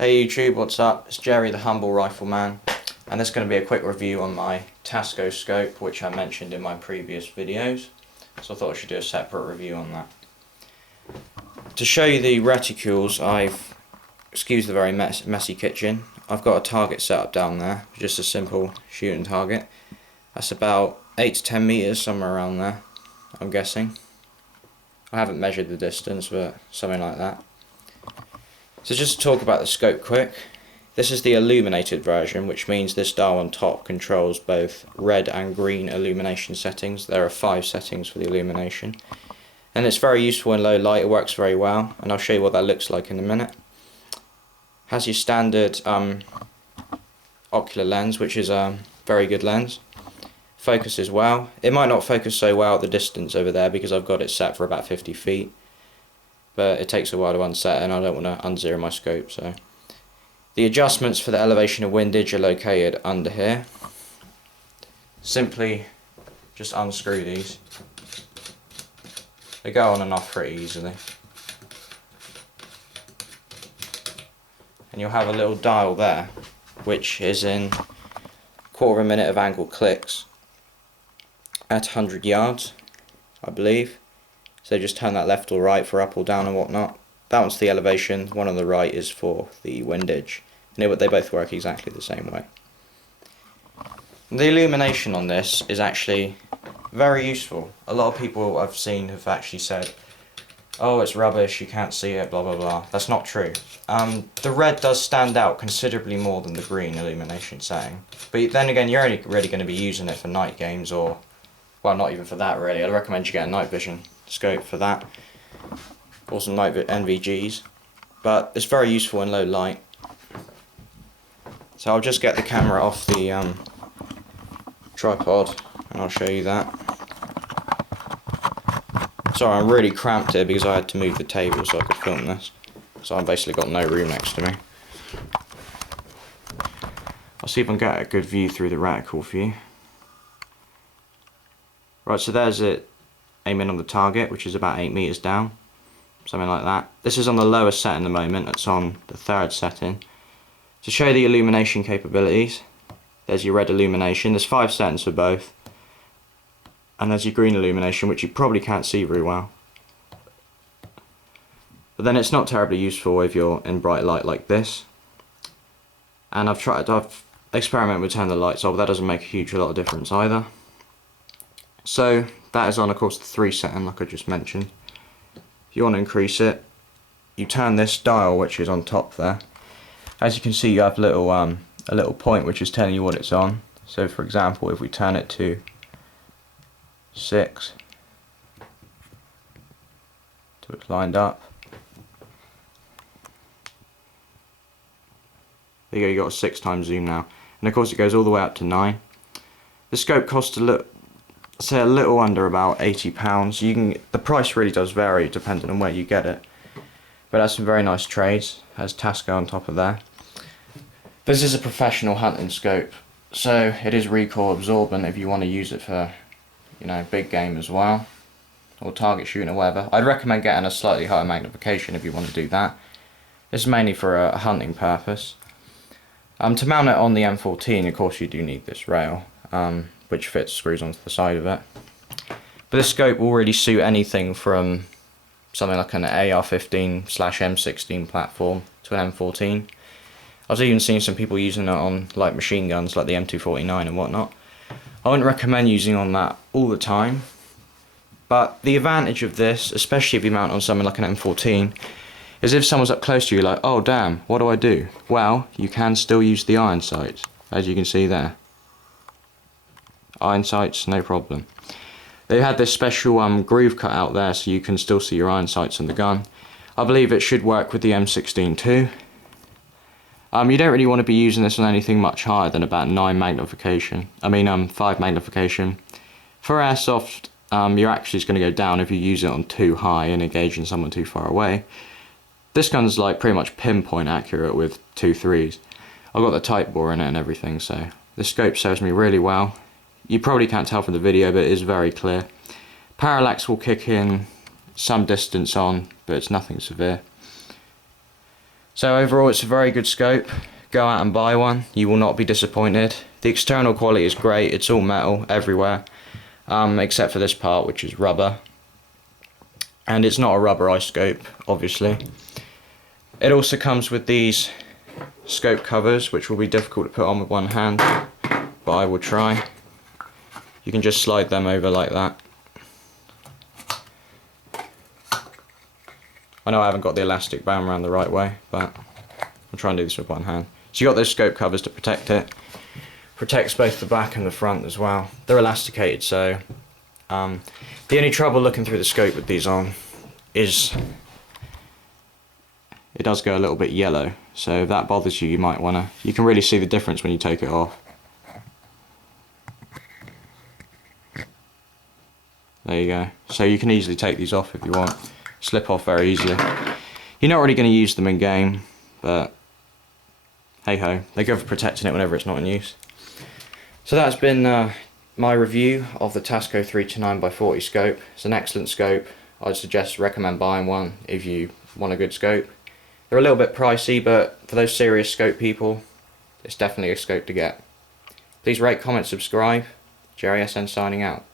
Hey YouTube, what's up? It's Jerry the Humble Rifleman, and this is going to be a quick review on my Tasco scope, which I mentioned in my previous videos, so I thought I should do a separate review on that. To show you the reticules, excuse the very messy kitchen, I've got a target set up down there, just a simple shooting target. That's about 8 to 10 meters, somewhere around there, I'm guessing. I haven't measured the distance, but something like that. So just to talk about the scope quick, this is the illuminated version, which means this dial on top controls both red and green illumination settings. There are 5 settings for the illumination, and it's very useful in low light. It works very well, and I'll show you what that looks like in a minute. Has your standard ocular lens, which is a very good lens. Focuses well. It might not focus so well at the distance over there because I've got it set for about 50 feet. But it takes a while to unset, and I don't want to unzero my scope. So the adjustments for the elevation and windage are located under here. Simply just unscrew these. They go on and off pretty easily. And you'll have a little dial there, which is in 1/4 minute of angle clicks at 100 yards, I believe. So just turn that left or right for up or down and whatnot. That one's the elevation, one on the right is for the windage. And they both work exactly the same way. The illumination on this is actually very useful. A lot of people I've seen have actually said, oh, it's rubbish, you can't see it, blah blah blah. That's not true. The red does stand out considerably more than the green illumination setting. But then again, you're only really going to be using it for night games, or, well, not even for that really. I'd recommend you get a night vision scope for that, or some night NVGs, but it's very useful in low light. So I'll just get the camera off the tripod and I'll show you that. Sorry, I'm really cramped here because I had to move the table so I could film this, so I've basically got no room next to me. I'll see if I can get a good view through the reticle for you. Right, so there's it aiming on the target, which is about 8 meters down, something like that. This is on the lowest set in the moment, it's on the 3rd setting. To show the illumination capabilities, there's your red illumination, there's 5 settings for both, and there's your green illumination, which you probably can't see very well. But then it's not terribly useful if you're in bright light like this. And I've experimented with turning the lights off, but that doesn't make a lot of difference either. So that is on, of course, the 3 setting, like I just mentioned. If you want to increase it, you turn this dial, which is on top there. As you can see, you have a little point which is telling you what it's on. So, for example, if we turn it to 6, so it's lined up. There you go, you got a 6 times zoom now, and of course it goes all the way up to 9. The scope costs a little under about £80. The price really does vary depending on where you get it, but that's some very nice trades. Has Tasco on top of there. This is a professional hunting scope, so it is recoil absorbent if you want to use it for, big game as well, or target shooting or whatever. I'd recommend getting a slightly higher magnification if you want to do that. This is mainly for a hunting purpose. To mount it on the M14, of course, you do need this rail, which screws onto the side of it. But this scope will really suit anything from something like an AR-15/M16 platform to an M14. I've even seen some people using it on like machine guns like the M249 and whatnot. I wouldn't recommend using on that all the time, but the advantage of this, especially if you mount on something like an M14, is if someone's up close to you like, oh damn, what do I do? Well, you can still use the iron sights, as you can see there. Iron sights, no problem. They had this special groove cut out there so you can still see your iron sights on the gun. I believe it should work with the M16 too. You don't really want to be using this on anything much higher than about 5 magnification. For airsoft, you're actually going to go down if you use it on too high and engaging someone too far away. This gun's like pretty much pinpoint accurate with 2.3s. I've got the tight bore in it and everything, so this scope serves me really well. You probably can't tell from the video, but it is very clear. Parallax will kick in some distance on, but it's nothing severe. So overall it's a very good scope. Go out and buy one, you will not be disappointed. The external quality is great, it's all metal everywhere, except for this part which is rubber. And it's not a rubberized scope, obviously. It also comes with these scope covers, which will be difficult to put on with one hand, but I will try. You can just slide them over like that. I know I haven't got the elastic bound around the right way, but I'll try and do this with one hand. So you got those scope covers to protect it. Protects both the back and the front as well. They're elasticated, so the only trouble looking through the scope with these on is it does go a little bit yellow. So if that bothers you, you might wanna. You can really see the difference when you take it off. There you go. So you can easily take these off if you want. Slip off very easily. You're not really going to use them in game, but hey ho, they go for protecting it whenever it's not in use. So that's been my review of the Tasco 3-9x40 scope. It's an excellent scope. I'd recommend buying one if you want a good scope. They're a little bit pricey, but for those serious scope people, it's definitely a scope to get. Please rate, comment, subscribe. Jerry SN signing out.